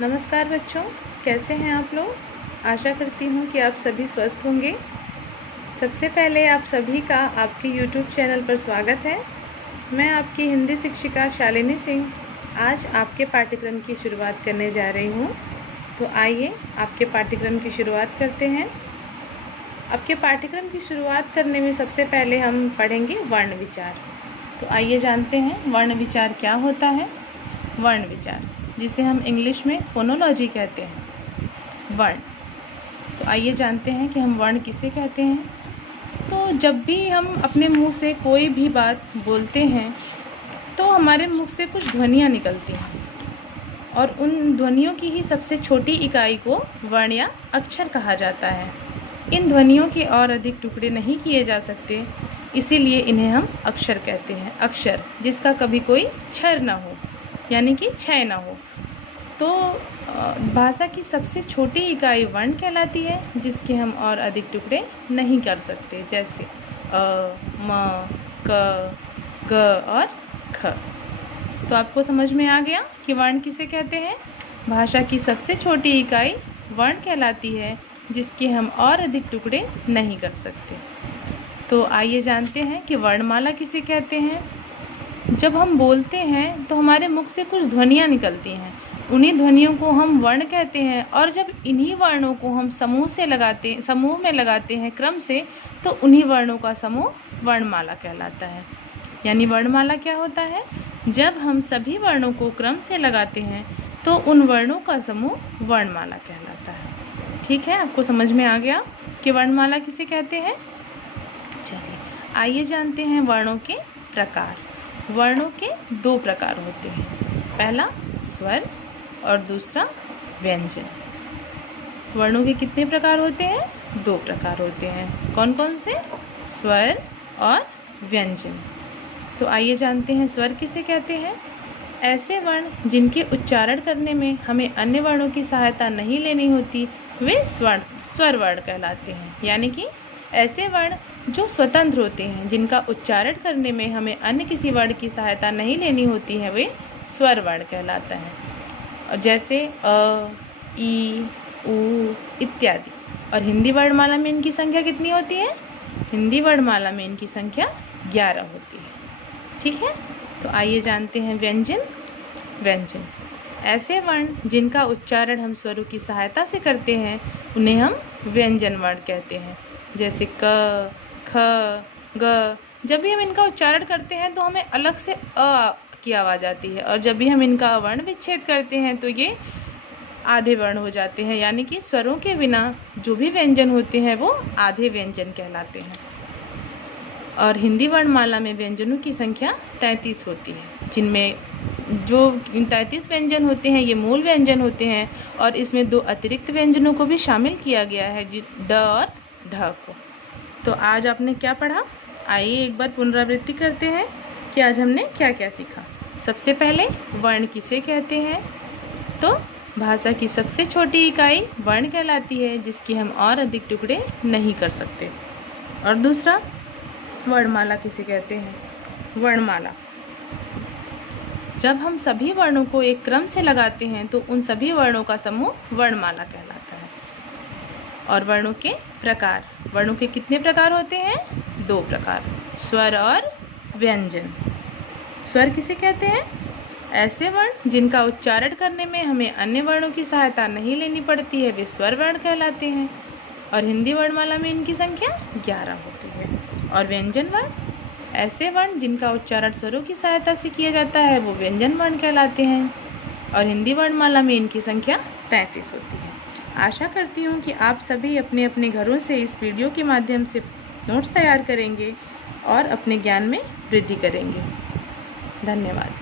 नमस्कार बच्चों, कैसे हैं आप लोग। आशा करती हूँ कि आप सभी स्वस्थ होंगे। सबसे पहले आप सभी का आपके YouTube चैनल पर स्वागत है। मैं आपकी हिंदी शिक्षिका शालिनी सिंह आज आपके पाठ्यक्रम की शुरुआत करने जा रही हूँ। तो आइए आपके पाठ्यक्रम की शुरुआत करते हैं। आपके पाठ्यक्रम की शुरुआत करने में सबसे पहले हम पढ़ेंगे वर्ण विचार। तो आइए जानते हैं वर्ण विचार क्या होता है। वर्ण विचार, जिसे हम इंग्लिश में फोनोलॉजी कहते हैं, वर्ण। तो आइए जानते हैं कि हम वर्ण किसे कहते हैं। तो जब भी हम अपने मुंह से कोई भी बात बोलते हैं तो हमारे मुख से कुछ ध्वनियाँ निकलती हैं और उन ध्वनियों की ही सबसे छोटी इकाई को वर्ण या अक्षर कहा जाता है। इन ध्वनियों के और अधिक टुकड़े नहीं किए जा सकते, इसीलिए इन्हें हम अक्षर कहते हैं। अक्षर जिसका कभी कोई क्षर न हो, यानी कि क्षय न हो। तो भाषा की सबसे छोटी इकाई वर्ण कहलाती है, जिसके हम और अधिक टुकड़े नहीं कर सकते, जैसे अ, म, क, ग और ख। तो आपको समझ में आ गया कि वर्ण किसे कहते हैं। भाषा की सबसे छोटी इकाई वर्ण कहलाती है, जिसके हम और अधिक टुकड़े नहीं कर सकते। तो आइए जानते हैं कि वर्णमाला किसे कहते हैं। जब हम बोलते हैं तो हमारे मुख से कुछ ध्वनियाँ निकलती हैं, उन्हीं ध्वनियों को हम वर्ण कहते हैं। और जब इन्हीं वर्णों को हम समूह में लगाते हैं क्रम से, तो उन्हीं वर्णों का समूह वर्णमाला कहलाता है। यानी वर्णमाला क्या होता है, जब हम सभी वर्णों को क्रम से लगाते हैं तो उन वर्णों का समूह वर्णमाला कहलाता है। ठीक है, आपको समझ में आ गया कि वर्णमाला किसे कहते हैं। चलिए आइए जानते हैं वर्णों के प्रकार। वर्णों के दो प्रकार होते हैं, पहला स्वर और दूसरा व्यंजन। वर्णों के कितने प्रकार होते हैं, दो प्रकार होते हैं। कौन कौन से, स्वर और व्यंजन। तो आइए जानते हैं स्वर किसे कहते हैं। ऐसे वर्ण जिनके उच्चारण करने में हमें अन्य वर्णों की सहायता नहीं लेनी होती, वे स्वर वर्ण कहलाते हैं। यानी कि ऐसे वर्ण जो स्वतंत्र होते हैं, जिनका उच्चारण करने में हमें अन्य किसी वर्ण की सहायता नहीं लेनी होती है, वे स्वर वर्ण कहलाता है। और जैसे अ, ई, उ इत्यादि। और हिंदी वर्णमाला में इनकी संख्या कितनी होती है, हिंदी वर्णमाला में इनकी संख्या 11 होती है। ठीक है, तो आइए जानते हैं व्यंजन। व्यंजन ऐसे वर्ण जिनका उच्चारण हम स्वरों की सहायता से करते हैं, उन्हें हम व्यंजन वर्ण कहते हैं। जैसे क, ख, ग। जब भी हम इनका उच्चारण करते हैं तो हमें अलग से अ की आवाज़ आती है, और जब भी हम इनका वर्ण विच्छेद करते हैं तो ये आधे वर्ण हो जाते हैं। यानी कि स्वरों के बिना जो भी व्यंजन होते हैं वो आधे व्यंजन कहलाते हैं। और हिंदी वर्णमाला में व्यंजनों की संख्या 33 होती है, जिनमें जो 33 व्यंजन होते हैं ये मूल व्यंजन होते हैं, और इसमें 2 अतिरिक्त व्यंजनों को भी शामिल किया गया है, ड और ढ को। तो आज आपने क्या पढ़ा, आइए एक बार पुनरावृत्ति करते हैं कि आज हमने क्या क्या सीखा। सबसे पहले वर्ण किसे कहते हैं। तो भाषा की सबसे छोटी इकाई वर्ण कहलाती है, जिसकी हम और अधिक टुकड़े नहीं कर सकते। और दूसरा वर्णमाला किसे कहते हैं। वर्णमाला जब हम सभी वर्णों को एक क्रम से लगाते हैं तो उन सभी वर्णों का समूह वर्णमाला कहलाता है। और वर्णों के प्रकार, वर्णों के कितने प्रकार होते हैं, 2 प्रकार, स्वर और व्यंजन। स्वर किसे कहते हैं, ऐसे वर्ण जिनका उच्चारण करने में हमें अन्य वर्णों की सहायता नहीं लेनी पड़ती है, वे स्वर वर्ण कहलाते हैं। और हिंदी वर्णमाला में इनकी संख्या 11 होती है। और व्यंजन वर्ण ऐसे वर्ण जिनका उच्चारण स्वरों की सहायता से किया जाता है, वो व्यंजन वर्ण कहलाते हैं। और हिंदी वर्णमाला में इनकी संख्या 33 होती है। आशा करती हूँ कि आप सभी अपने अपने घरों से इस वीडियो के माध्यम से नोट्स तैयार करेंगे और अपने ज्ञान में वृद्धि करेंगे। धन्यवाद।